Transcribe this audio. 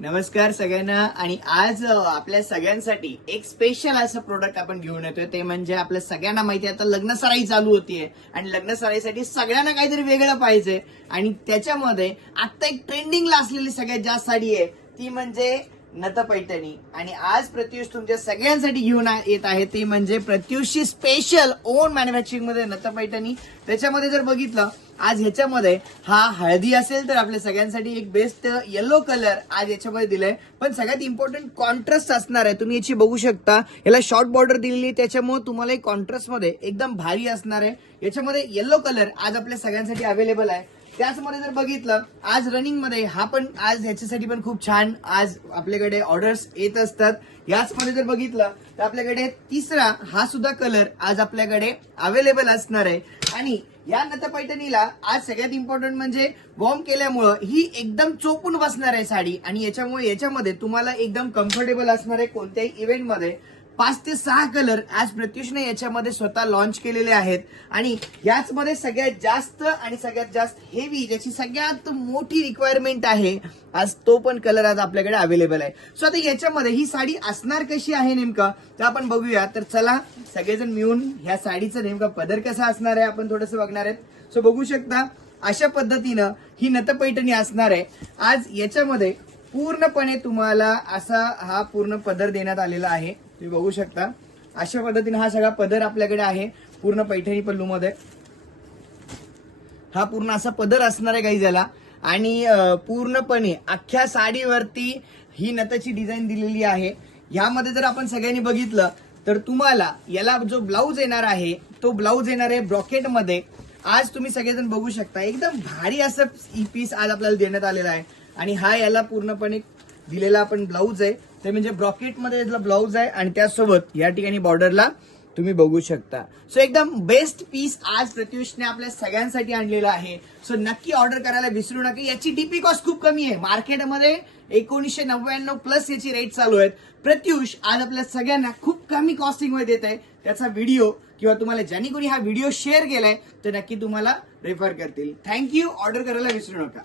नमस्कार सगळ्यांना. आणि आज आपल्या सगळ्यांसाठी एक स्पेशल असं प्रोडक्ट आपण घेऊन येतोय. ते म्हणजे आपल्या सगळ्यांना माहिती आहे आता लग्न सराई चालू होतीये आणि लग्न सराईसाठी सगळ्यांना काहीतरी वेगळं पाहिजे. आणि त्याच्यामध्ये आता एक ट्रेंडिंगला असलेली सगळ्यात जास्त साडी आहे ती म्हणजे नथ पैठणी. आणि आज प्रत्युष तुमच्या सगळ्यांसाठी घेऊन येत आहे ती म्हणजे प्रत्युषची स्पेशल ओन मॅन्युफॅक्चरिंग मध्ये नथ पैठणी. त्याच्यामध्ये जर बघितलं आज ह्याच्यामध्ये हा हळदी असेल तर आपल्या सगळ्यांसाठी एक बेस्ट येलो कलर आज याच्यामध्ये दिलाय. पण सगळ्यात इम्पॉर्टंट कॉन्ट्रास्ट असणार आहे. तुम्ही याची बघू शकता याला शॉर्ट बॉर्डर दिलेली त्याच्यामुळे तुम्हाला एक कॉन्ट्रास्ट मध्ये एकदम भारी असणार आहे. याच्यामध्ये येलो कलर आज आपल्या सगळ्यांसाठी अवेलेबल आहे. त्याचमध्ये जर बघितलं आज रनिंग मध्ये हा पण आज ह्याच्यासाठी पण खूप छान आज आपल्याकडे ऑर्डर्स येत असतात. याच मध्ये जर बघितलं तर आपल्याकडे तिसरा हा सुद्धा कलर आज आपल्याकडे अवेलेबल असणार आहे. आणि या नथ पैठणीला आज सगळ्यात इम्पॉर्टंट म्हणजे वॉर्म केल्यामुळं ही एकदम चोपून बसणार आहे साडी. आणि याच्यामुळे याच्यामध्ये तुम्हाला एकदम कम्फर्टेबल असणार आहे. कोणत्याही इव्हेंटमध्ये 5 ते 6 कलर आज प्रत्युषने याच्यामध्ये स्वतः लॉन्च केलेले आहेत. आणि याच मध्ये सगळ्यात जास्त आणि सगळ्यात जास्त हेवी ज्याची सगळ्यात मोठी रिक्वायरमेंट आहे आज तो पण कलर आज आपल्याकडे अवेलेबल आहे. सो आता याच्यामध्ये ही साडी असणार कशी आहे नेमका तर आपण बघूया. तर चला सगळेजण मिळून ह्या साडीचा नेमका पदर कसा असणार आहे आपण थोडंसं बघणार आहेत. सो बघू शकता अशा पद्धतीनं ही नथ पैठणी असणार आहे. आज याच्यामध्ये पूर्णपणे तुम्हाला असा हा पूर्ण पदर देण्यात आलेला आहे. तुम्ही बघू शकता अशा पद्धतीने हा सगळा पदर आपल्याकडे आहे पूर्ण पैठणी पल्लू मध्ये. हा पूर्ण असा पदर असणार आहे काही ज्याला. आणि पूर्णपणे अख्ख्या साडीवरती ही नथची डिझाईन दिलेली आहे. यामध्ये जर आपण सगळ्यांनी बघितलं तर तुम्हाला याला जो ब्लाऊज येणार आहे तो ब्लाऊज येणार आहे ब्रॉकेट मध्ये. आज तुम्ही सगळेजण बघू शकता एकदम भारी असं पीस आज आपल्याला देण्यात आलेला आहे. आणि हा याला पूर्णपणे दिलेला आपण ब्लाऊज आहे ते म्हणजे ब्रॉकेट मध्ये ब्लाऊज आहे. आणि त्यासोबत या ठिकाणी बॉर्डरला तुम्ही बघू शकता. सो एकदम बेस्ट पीस आज प्रत्युषने आपल्या सगळ्यांसाठी आणलेला आहे. सो नक्की ऑर्डर करायला विसरू नका. याची डीपी कॉस्ट खूप कमी आहे. मार्केटमध्ये 1999 प्लस याची रेट चालू आहेत. प्रत्युष आज आपल्या सगळ्यांना खूप कमी कॉस्टिंग मध्ये देत आहे. त्याचा व्हिडिओ किंवा तुम्हाला ज्यांनी कोणी हा व्हिडिओ शेअर केलाय तर नक्की तुम्हाला रेफर करतील. थँक्यू. ऑर्डर करायला विसरू नका.